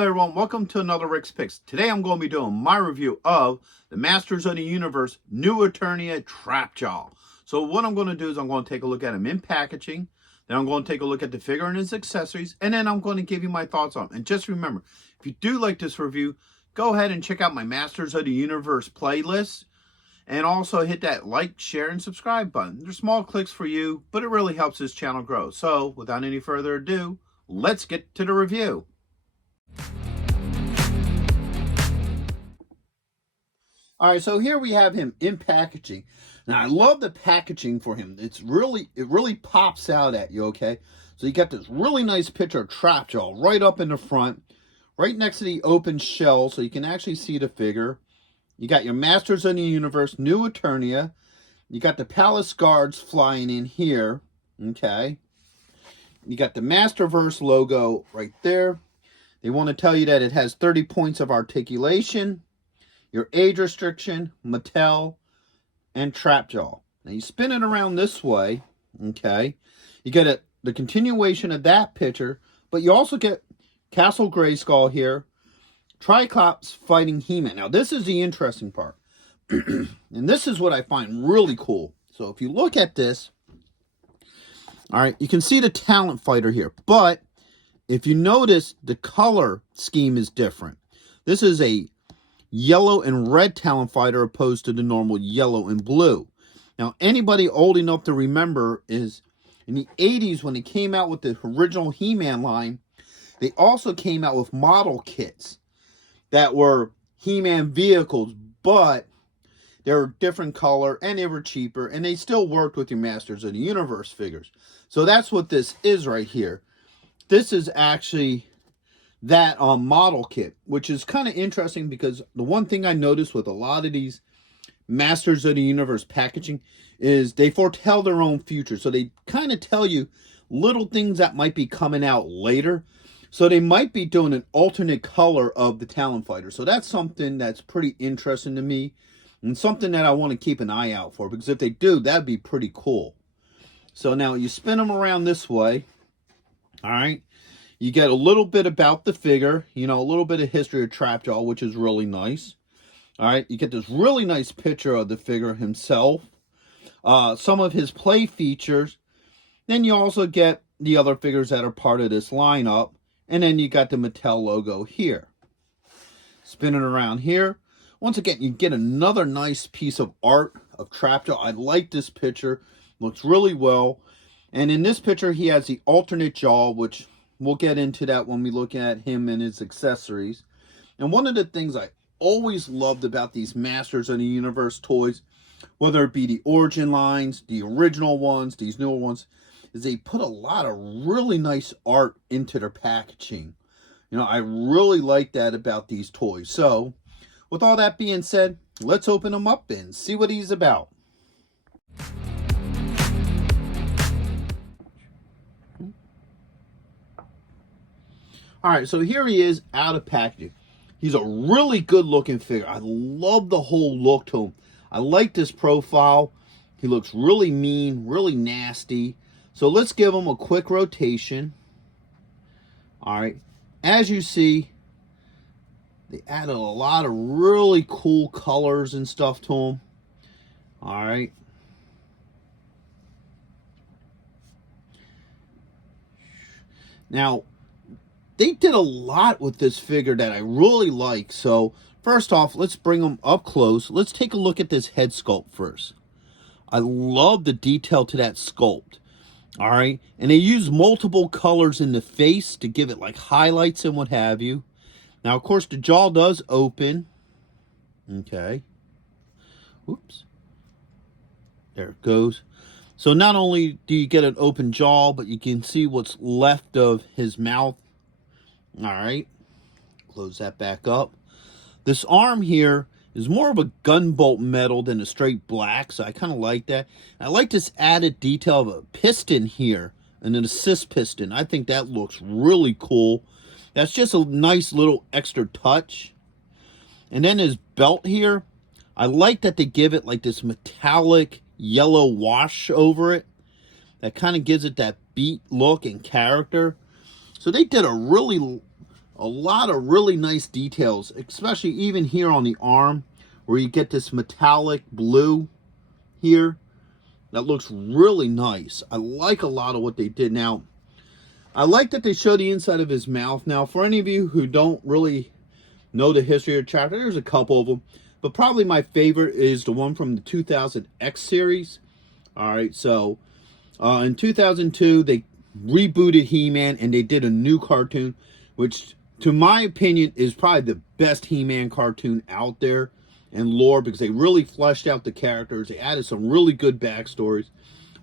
Hello everyone, welcome to another Rick's Picks. Today I'm going to be doing my review of the Masters of the Universe New Eternia Trap-Jaw. So what I'm going to do is I'm going to take a look at him in packaging, then I'm going to take a look at the figure and his accessories, and then I'm going to give you my thoughts on him. And just remember, if you do like this review, go ahead and check out my Masters of the Universe playlist, and also hit that like, share, and subscribe button. They're small clicks for you, but it really helps this channel grow. So without any further ado, let's get to the review. All right, so here we have him in packaging. Now, I love the packaging for him. It really pops out at you, okay? So you got this really nice picture of Trap-Jaw right up in the front, right next to the open shell, so you can actually see the figure. You got your Masters of the Universe New Eternia. You got the Palace Guards flying in here, okay? You got the Masterverse logo right there. They want to tell you that it has 30 points of articulation, your age restriction, Mattel, and Trap-Jaw. Now you spin it around this way, okay? You get the continuation of that picture, but you also get Castle Grayskull here, Triclops fighting He-Man. Now this is the interesting part, and this is what I find really cool. So if you look at this, all right, you can see the talent fighter here, but if you notice, the color scheme is different. This is a yellow and red talent fighter opposed to the normal yellow and blue. Now, anybody old enough to remember is in the 80s when they came out with the original He-Man line, they also came out with model kits that were He-Man vehicles, but they were different color and they were cheaper, and they still worked with your Masters of the Universe figures. So that's what this is right here. This is actually that model kit, which is kind of interesting because the one thing I noticed with a lot of these Masters of the Universe packaging is they foretell their own future. So they kind of tell you little things that might be coming out later. So they might be doing an alternate color of the talent fighter. So that's something that's pretty interesting to me and something that I want to keep an eye out for, because if they do, that'd be pretty cool. So now you spin them around this way. All right. You get a little bit about the figure, you know, a little bit of history of Trap-Jaw, which is really nice. All right. You get this really nice picture of the figure himself. Some of his play features. Then you also get the other figures that are part of this lineup. And then you got the Mattel logo here. Spinning around here. Once again, you get another nice piece of art of Trap-Jaw. I like this picture. Looks really well. And in this picture, he has the alternate jaw, which we'll get into that when we look at him and his accessories. And one of the things I always loved about these Masters of the Universe toys, whether it be the origin lines, the original ones, these newer ones, is they put a lot of really nice art into their packaging. You know, I really like that about these toys. So, with all that being said, let's open them up and see what he's about. All right, so here he is out of packaging. He's a really good looking figure. I love the whole look to him. I like this profile. He looks really mean, really nasty. So let's give him a quick rotation. All right, as you see, they added a lot of really cool colors and stuff to him. All right. Now, they did a lot with this figure that I really like. So, first off, let's bring him up close. Let's take a look at this head sculpt first. I love the detail to that sculpt. All right. And they use multiple colors in the face to give it like highlights and what have you. Now, of course, the jaw does open. Okay. Oops. There it goes. So not only do you get an open jaw, but you can see what's left of his mouth. All right. Close that back up. This arm here is more of a gunbolt metal than a straight black, so I kind of like that. I like this added detail of a piston here, and an assist piston. I think that looks really cool. That's just a nice little extra touch. And then his belt here, I like that they give it like this metallic yellow wash over it. That kind of gives it that beat look and character. So they did a a lot of really nice details, especially even here on the arm, where you get this metallic blue here. That looks really nice. I like a lot of what they did. Now, I like that they show the inside of his mouth. Now, for any of you who don't really know the history of the chapter, there's a couple of them. But probably my favorite is the one from the 2000 X series. All right, so in 2002, they rebooted He-Man and they did a new cartoon, which, to my opinion, is probably the best He-Man cartoon out there in lore, because they really fleshed out the characters. They added some really good backstories.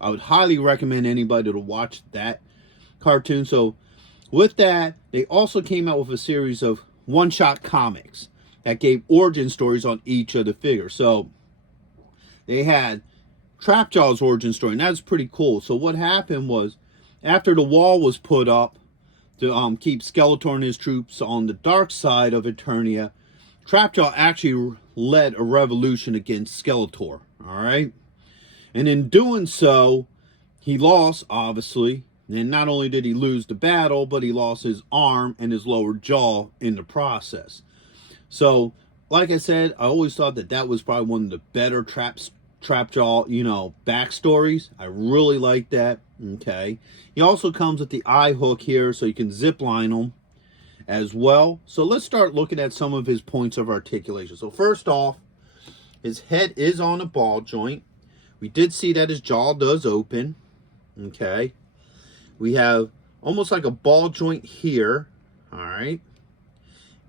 I would highly recommend anybody to watch that cartoon. So with that, they also came out with a series of one-shot comics that gave origin stories on each of the figures. So they had Trap-Jaw's origin story, and that's pretty cool. So what happened was, after the wall was put up to keep Skeletor and his troops on the dark side of Eternia, Trap-Jaw actually led a revolution against Skeletor, all right? And in doing so, he lost, obviously. And not only did he lose the battle, but he lost his arm and his lower jaw in the process. So, like I said, I always thought that that was probably one of the better Trap-Jaw, backstories. I really like that. Okay. He also comes with the eye hook here, so you can zip line him as well. So let's start looking at some of his points of articulation. So first off, his head is on a ball joint. We did see that his jaw does open. Okay. We have almost like a ball joint here. All right.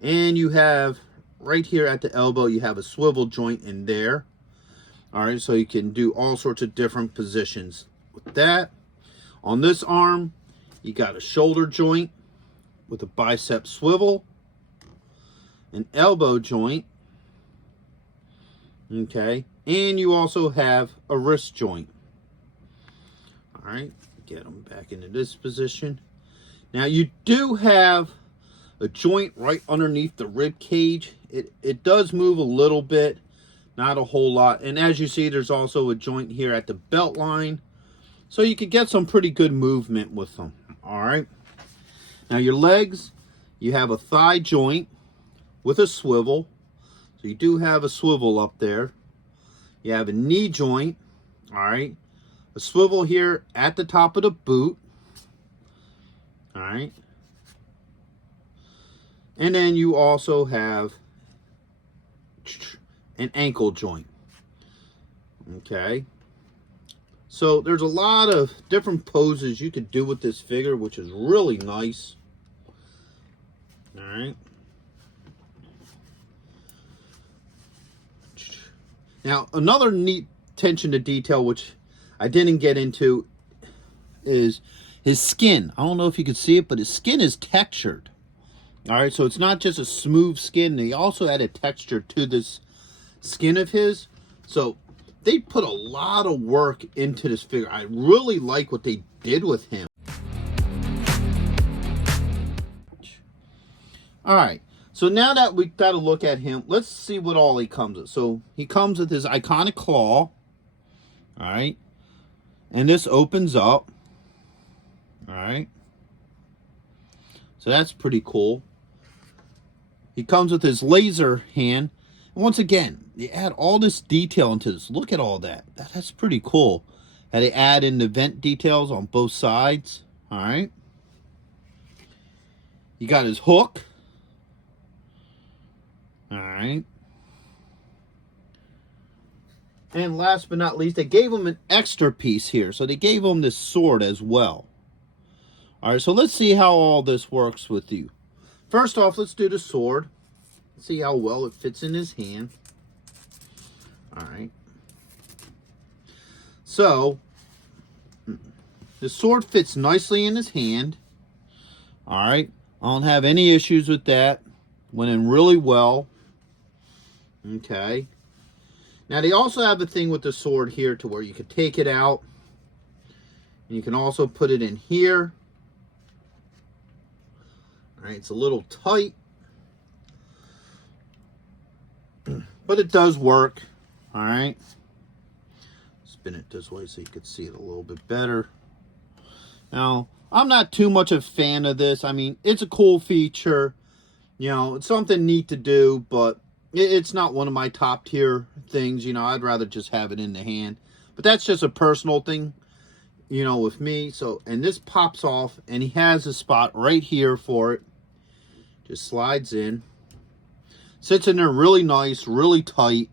And you have right here at the elbow, you have a swivel joint in there. All right, so you can do all sorts of different positions with that. On this arm, you got a shoulder joint with a bicep swivel, an elbow joint, okay, and you also have a wrist joint. All right, get them back into this position. Now, you do have a joint right underneath the rib cage. It does move a little bit, not a whole lot. And as you see, there's also a joint here at the belt line. So you could get some pretty good movement with them. All right. Now your legs, you have a thigh joint with a swivel. So you do have a swivel up there. You have a knee joint. All right. A swivel here at the top of the boot. All right. And then you also have an ankle joint. Okay. So there's a lot of different poses you could do with this figure, which is really nice. All right. Now, another neat attention to detail, which I didn't get into, is his skin. I don't know if you can see it, but his skin is textured. All right, so it's not just a smooth skin. They also added texture to this skin of his. So they put a lot of work into this figure. I really like what they did with him. All right, so now that we've got a look at him, let's see what all he comes with. So he comes with his iconic claw. All right, and this opens up. All right, so that's pretty cool. He comes with his laser hand. And once again, they add all this detail into this. Look at all that. That's pretty cool. And they add in the vent details on both sides. All right. You got his hook. All right. And last but not least, they gave him an extra piece here. So they gave him this sword as well. All right, so let's see how all this works with you. First off, let's do the sword. See how well it fits in his hand. All right. So, the sword fits nicely in his hand. All right. I don't have any issues with that. Went in really well. Okay. Now, they also have a thing with the sword here to where you could take it out. And you can also put it in here. All right, it's a little tight, but it does work. All right, spin it this way so you can see it a little bit better. Now, I'm not too much a fan of this. I mean, it's a cool feature, You know, it's something neat to do, but it's not one of my top tier things. You know, I'd rather just have it in the hand. But that's just a personal thing, you know, with me. So, and this pops off, and he has a spot right here for it. Just slides in. Sits in there really nice, really tight.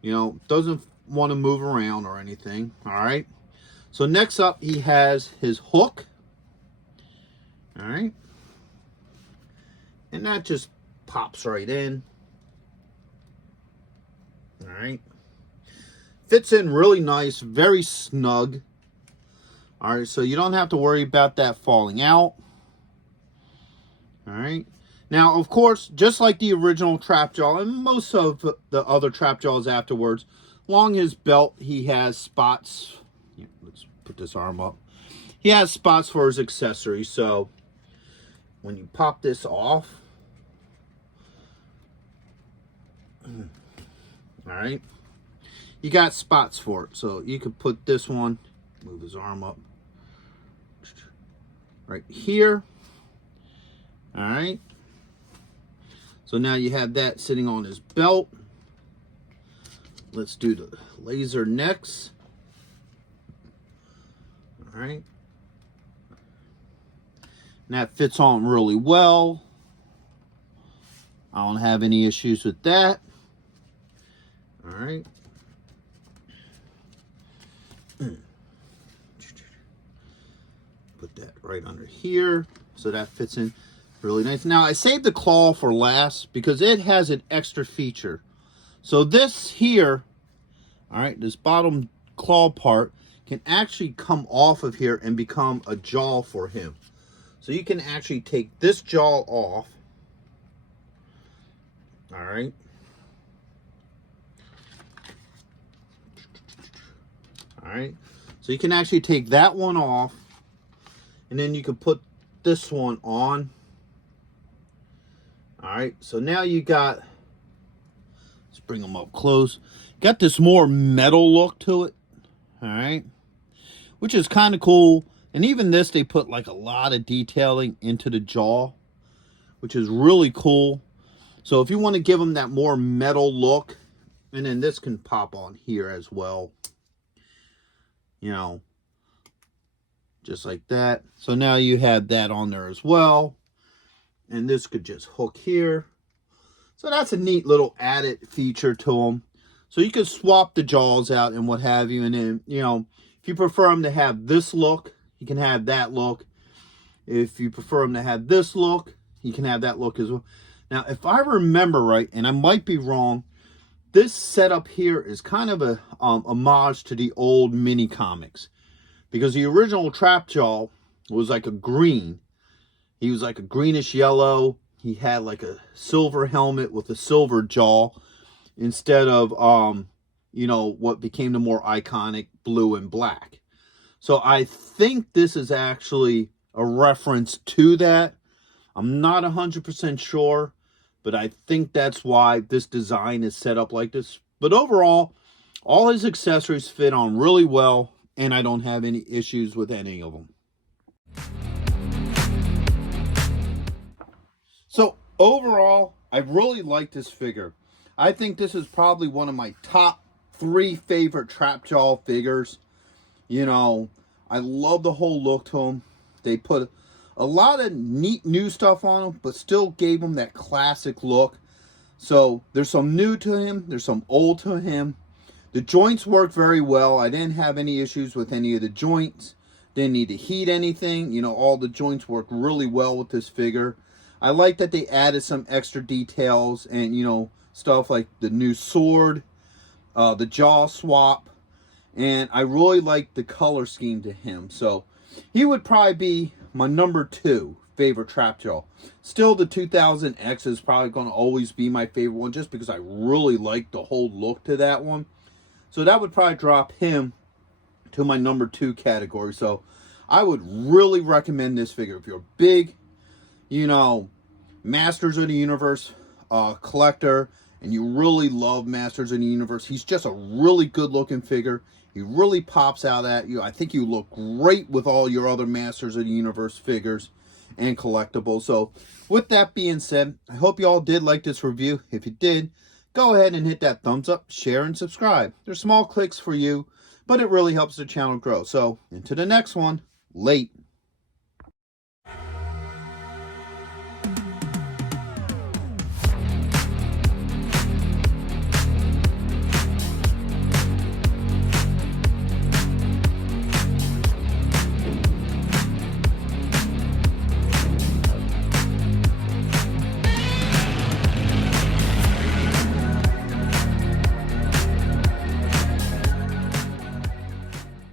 You know, doesn't want to move around or anything. All right. So next up, he has his hook. All right. And that just pops right in. All right. Fits in really nice, very snug. All right, so you don't have to worry about that falling out. All right. Now, of course, just like the original Trap-Jaw and most of the other Trap-Jaws afterwards, along his belt, he has spots. Let's put this arm up. He has spots for his accessories. So when you pop this off, all right, you got spots for it. So you could put this one, move his arm up, right here. All right. So now you have that sitting on his belt. Let's do the laser next. All right. And that fits on really well. I don't have any issues with that. All right. Put that right under here. So that fits in really nice. Now, I saved the claw for last because it has an extra feature. So this here, all right, this bottom claw part can actually come off of here and become a jaw for him. So you can actually take this jaw off. All right. All right. So you can actually take that one off, and then you can put this one on. All right. So now you got, let's bring them up close. Got this more metal look to it. All right. Which is kind of cool. And even this, they put like a lot of detailing into the jaw, which is really cool. So if you want to give them that more metal look, and then this can pop on here as well. You know, just like that. So now you have that on there as well. And this could just hook here. So that's a neat little added feature to them. So you could swap the jaws out and what have you. And then, you know, if you prefer them to have this look, you can have that look. If you prefer them to have this look, you can have that look as well. Now, if I remember right, and I might be wrong, this setup here is kind of a homage to the old mini comics, because the original Trap-Jaw was like a green. He was like a greenish yellow. He had like a silver helmet with a silver jaw instead of, you know, what became the more iconic blue and black. So I think this is actually a reference to that. I'm not 100% sure, but I think that's why this design is set up like this. But overall, all his accessories fit on really well, and I don't have any issues with any of them. So overall, I really like this figure. I think this is probably one of my top 3 favorite Trap-Jaw figures. You know, I love the whole look to him. They put a lot of neat new stuff on him, but still gave him that classic look. So there's some new to him, there's some old to him. The joints work very well. I didn't have any issues with any of the joints. Didn't need to heat anything. You know, all the joints work really well with this figure. I like that they added some extra details and, you know, stuff like the new sword, the jaw swap, and I really like the color scheme to him. So he would probably be my number 2 favorite Trap-Jaw. Still, the 2000X is probably going to always be my favorite one, just because I really like the whole look to that one. So that would probably drop him to my number 2 category. So I would really recommend this figure if you're a big, you know, Masters of the Universe collector, and you really love Masters of the Universe. He's just a really good looking figure. He really pops out at you. I think you look great with all your other Masters of the Universe figures. and collectible. So with that being said, I hope you all did like this review. If you did, go ahead and hit that thumbs up, share, and subscribe. They're small clicks for you, but it really helps the channel grow. So, into the next one. Late.